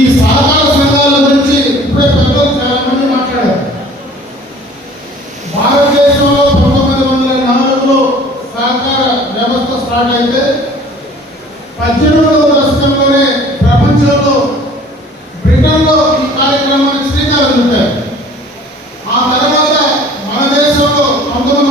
ఈ సహకార సంఘాల గురించి ఇప్పుడే పెద్దలు చాలా మంది మాట్లాడారు. భారతదేశంలో పంతొమ్మిది వందల నాలుగులో సహకార వ్యవస్థ స్టార్ట్ అయితే పద్దెనిమిదవ దశకంలోనే ప్రపంచంలో బ్రిటన్లో ఈ కార్యక్రమానికి శ్రీకారం చుట్టారు. ఆ తర్వాత మన దేశంలో పంతొమ్మిది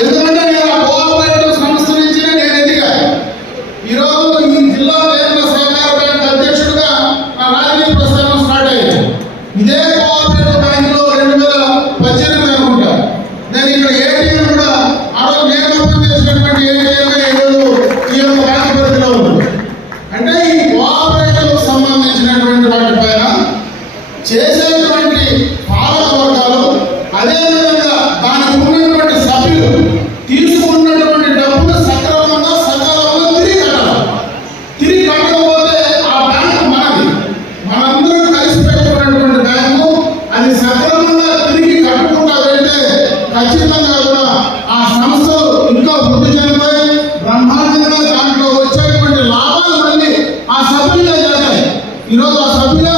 ఎందుకంటే అది సక్రమంగా తిరిగి కట్టుకుంటా ఖచ్చితంగా కూడా ఆ సంస్థలు ఇంకా వృద్ధి చెందుతాయి బ్రహ్మాండంగా దాంట్లో వచ్చేటువంటి లాభాలు మళ్ళీ ఆ సభ్యులే చేస్తాయి ఈరోజు ఆ సభ్యులే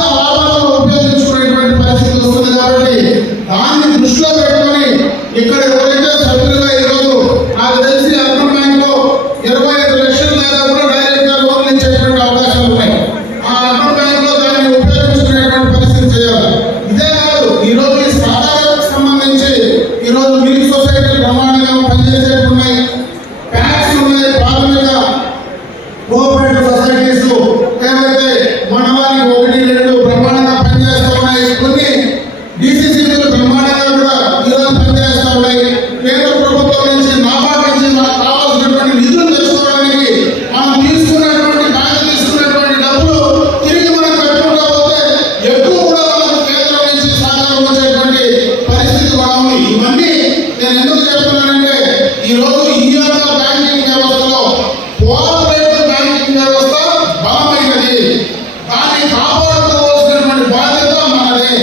దాన్ని కాపాడుకోవాల్సినటువంటి బాధ్యత మనదే.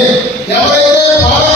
ఎవరైతే పాలన